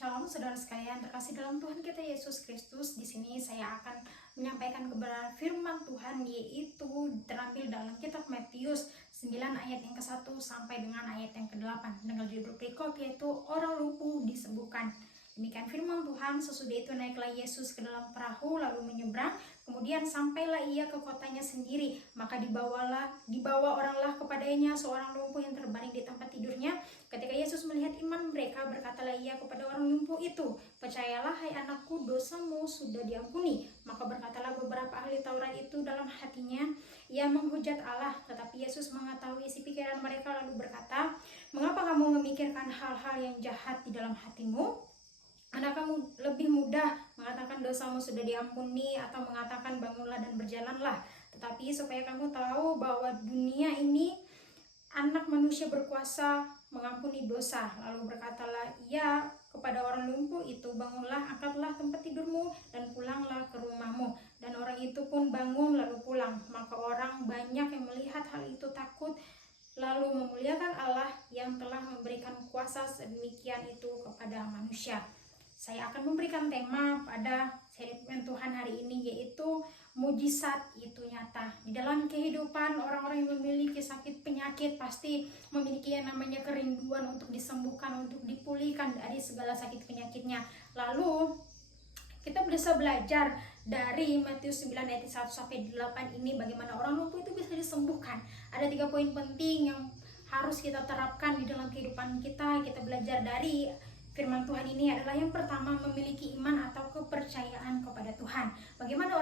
Shalom saudara sekalian terkasih dalam Tuhan kita Yesus Kristus. Di sini saya akan menyampaikan kebenaran firman Tuhan, yaitu terambil dalam kitab Matius 9 ayat yang ke-1 sampai dengan ayat yang ke-8 dengan judul berikut, yaitu orang lumpuh disembuhkan. Demikian firman Tuhan. Sesudah itu naiklah Yesus ke dalam perahu lalu menyeberang. Kemudian sampailah ia ke kotanya sendiri. Maka dibawa oranglah kepadanya seorang lumpuh yang terbaring di tempat tidurnya. Ketika Yesus melihat iman mereka, berkatalah ia kepada orang lumpuh itu, "Percayalah, hai anakku, dosamu sudah diampuni." Maka berkatalah beberapa ahli Taurat itu dalam hatinya, ia menghujat Allah. Tetapi Yesus mengetahui isi pikiran mereka lalu berkata, "Mengapa kamu memikirkan hal-hal yang jahat di dalam hatimu? Adakah kamu lebih mudah mengatakan dosamu sudah diampuni atau mengatakan bangunlah dan berjalanlah? Tetapi supaya kamu tahu bahwa dunia ini anak manusia berkuasa mengampuni dosa." Lalu berkatalah ia kepada orang lumpuh itu, "Bangunlah, angkatlah tempat tidurmu dan pulanglah ke rumahmu." Dan orang itu pun bangun lalu pulang. Maka orang banyak yang melihat hal itu takut, lalu memuliakan Allah yang telah memberikan kuasa sedemikian itu kepada manusia. Saya akan memberikan tema pada seri Tuhan hari ini, yaitu mujizat itu nyata. Di dalam kehidupan orang-orang yang memiliki sakit penyakit pasti memiliki yang namanya kerinduan untuk disembuhkan, untuk dipulihkan dari segala sakit penyakitnya. Lalu kita bisa belajar dari Matius 9 ayat 1 sampai 8 ini bagaimana orang lumpuh itu bisa disembuhkan. Ada 3 poin penting yang harus kita terapkan di dalam kehidupan kita. Kita belajar dari firman Tuhan ini adalah yang pertama, memiliki iman atau kepercayaan kepada Tuhan. Bagaimana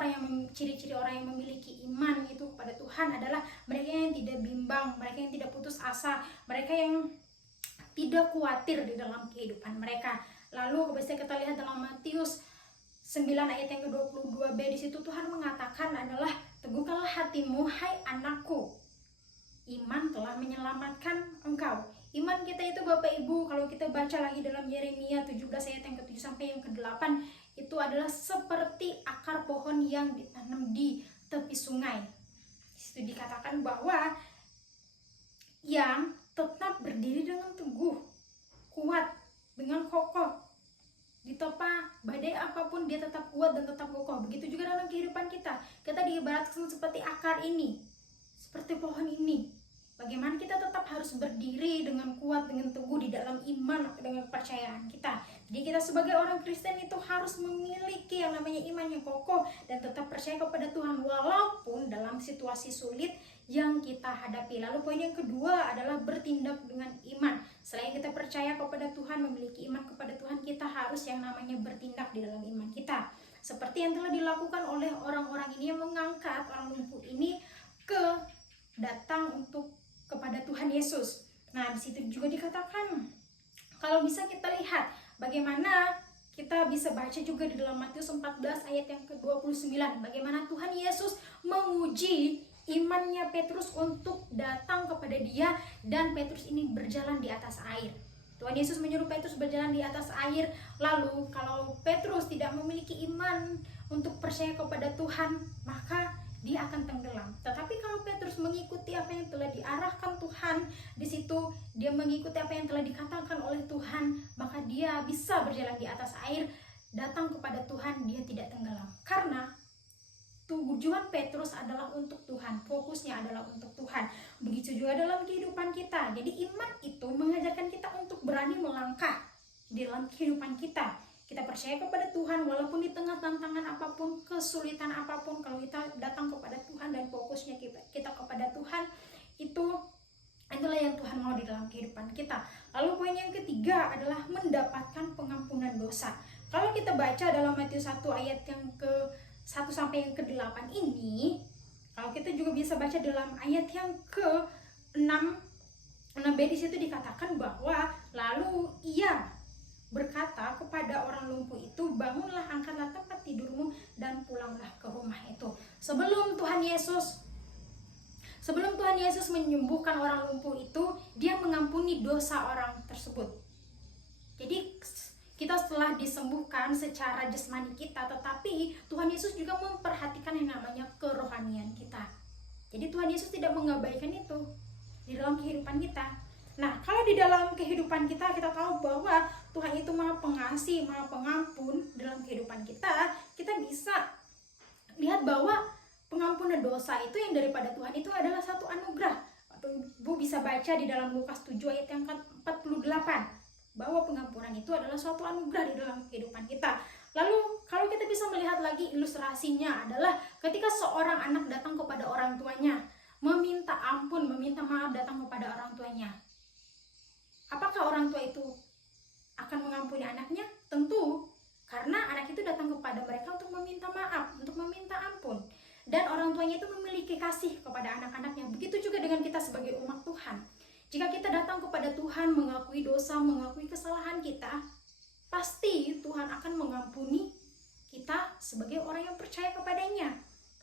ciri-ciri orang yang memiliki iman itu kepada Tuhan adalah mereka yang tidak bimbang, mereka yang tidak putus asa, mereka yang tidak khawatir di dalam kehidupan mereka. Lalu bisa kita lihat dalam Matius 9 ayat yang ke-22b, di situ Tuhan mengatakan adalah, "Teguhkanlah hatimu, hai anakku, iman telah menyelamatkan engkau." Iman kita itu Bapak Ibu, kalau kita baca lagi dalam Yeremia 17 ayat yang ke-7 sampai yang ke-8, itu adalah seperti akar pohon yang ditanam di tepi sungai. Di situ dikatakan bahwa yang tetap berdiri dengan teguh, kuat, dengan kokoh, diterpa badai apapun dia tetap kuat dan tetap kokoh. Begitu juga dalam kehidupan kita. Kita diibaratkan seperti akar ini, seperti pohon ini. Bagaimana kita tetap harus berdiri dengan kuat, dengan teguh di dalam iman, dengan kepercayaan kita. Jadi kita sebagai orang Kristen itu harus memiliki yang namanya iman yang kokoh dan tetap percaya kepada Tuhan walaupun dalam situasi sulit yang kita hadapi. Lalu poin yang kedua adalah bertindak dengan iman. Selain kita percaya kepada Tuhan, memiliki iman kepada Tuhan, kita harus yang namanya bertindak di dalam iman kita. Seperti yang telah dilakukan oleh orang-orang ini yang mengangkat orang lumpuh ini datang kepada Tuhan Yesus. Nah, di situ juga dikatakan, kalau bisa kita lihat bagaimana kita bisa baca juga di dalam Matius 14 ayat yang ke-29, bagaimana Tuhan Yesus menguji imannya Petrus untuk datang kepada dia, dan Petrus ini berjalan di atas air. Tuhan Yesus menyuruh Petrus berjalan di atas air. Lalu kalau Petrus tidak memiliki iman untuk percaya kepada Tuhan, maka dia akan tenggelam. Tetapi kalau Petrus mengikuti apa yang telah diarahkan Tuhan, di situ dia mengikuti apa yang telah dikatakan oleh Tuhan, maka dia bisa berjalan di atas air, datang kepada Tuhan, dia tidak tenggelam. Karena tujuan Petrus adalah untuk Tuhan, fokusnya adalah untuk Tuhan. Begitu juga dalam kehidupan kita. Jadi iman itu mengajarkan kita untuk berani melangkah di dalam kehidupan kita. Kita percaya kepada Tuhan walaupun di tengah tantangan apapun, kesulitan apapun, kalau kita datang kepada Tuhan dan fokusnya kita kepada Tuhan, itulah yang Tuhan mau di dalam kehidupan kita. Lalu poin yang ketiga adalah mendapatkan pengampunan dosa. Kalau kita baca dalam Matius 1 ayat yang ke-1 sampai yang ke-8 ini, kalau kita juga bisa baca dalam ayat yang ke-6b, di situ dikatakan bahwa lalu ia berkata kepada orang lumpuh itu, "Bangunlah, angkatlah tempat tidurmu dan pulanglah ke rumah itu." Sebelum Tuhan Yesus menyembuhkan orang lumpuh itu, dia mengampuni dosa orang tersebut. Jadi kita setelah disembuhkan secara jasmani kita, tetapi Tuhan Yesus juga memperhatikan yang namanya kerohanian kita. Jadi Tuhan Yesus tidak mengabaikan itu di dalam kehidupan kita. Nah, kalau di dalam kehidupan kita tahu bahwa Tuhan itu Maha Pengasih, Maha Pengampun dalam kehidupan kita, kita bisa lihat bahwa pengampunan dosa itu yang daripada Tuhan itu adalah satu anugerah. Atau Ibu bisa baca di dalam Lukas 7 ayat yang ke-48 bahwa pengampunan itu adalah suatu anugerah di dalam kehidupan kita. Lalu kalau kita bisa melihat lagi ilustrasinya adalah ketika seorang anak datang kepada orang tuanya, meminta ampun, meminta maaf datang kepada orang tuanya. Apakah orang tua itu akan mengampuni anaknya? Tentu, karena anak itu datang kepada mereka untuk meminta maaf, untuk meminta ampun. Dan orang tuanya itu memiliki kasih kepada anak-anaknya. Begitu juga dengan kita sebagai umat Tuhan. Jika kita datang kepada Tuhan mengakui dosa, mengakui kesalahan kita, pasti Tuhan akan mengampuni kita sebagai orang yang percaya kepadanya.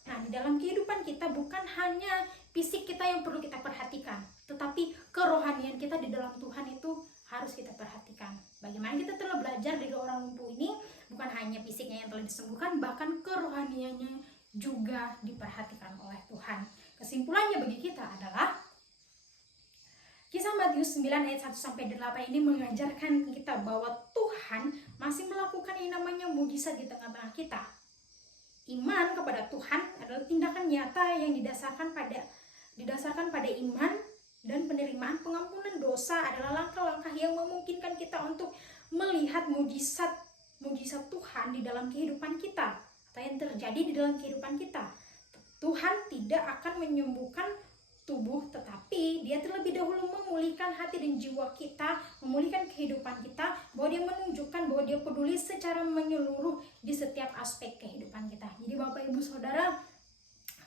Nah, di dalam kehidupan kita bukan hanya fisik kita yang perlu kita perhatikan, tetapi kerohanian kita di dalam Tuhan itu harus kita perhatikan. Bagaimana kita telah belajar dari orang lumpuh ini, bukan hanya fisiknya yang telah disembuhkan, bahkan kerohaniannya juga diperhatikan oleh Tuhan. Kesimpulannya bagi kita adalah Kisah Matius 9 ayat 1-8 ini mengajarkan kita bahwa Tuhan masih melakukan yang namanya mujizat di tengah-tengah kita. Iman kepada Tuhan adalah tindakan nyata yang didasarkan pada iman, dan penerimaan pengampunan dosa adalah langkah-langkah yang memungkinkan kita untuk melihat mujizat Tuhan di dalam kehidupan kita, atau yang terjadi di dalam kehidupan kita. Tuhan tidak akan menyembuhkan tubuh, tetapi Dia terlebih dahulu memulihkan hati dan jiwa kita, memulihkan kehidupan kita, bahwa Dia menunjukkan bahwa Dia peduli secara menyeluruh di setiap aspek kehidupan kita. Jadi Bapak Ibu Saudara,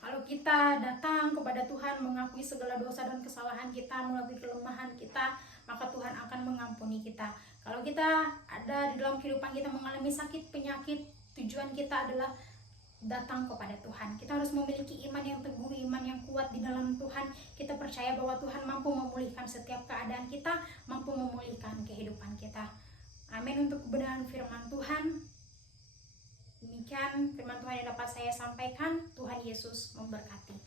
kalau kita datang kepada Tuhan mengakui segala dosa dan kesalahan kita, mengakui kelemahan kita, maka Tuhan akan mengampuni kita. Kalau kita ada di dalam kehidupan kita mengalami sakit, penyakit, tujuan kita adalah datang kepada Tuhan. Kita harus memiliki iman yang teguh, iman yang kuat di dalam Tuhan. Kita percaya bahwa Tuhan mampu memulihkan setiap keadaan kita, mampu memulihkan kehidupan kita. Amin untuk kebenaran firman Tuhan. Demikian firman Tuhan yang dapat saya sampaikan. Tuhan Yesus memberkati.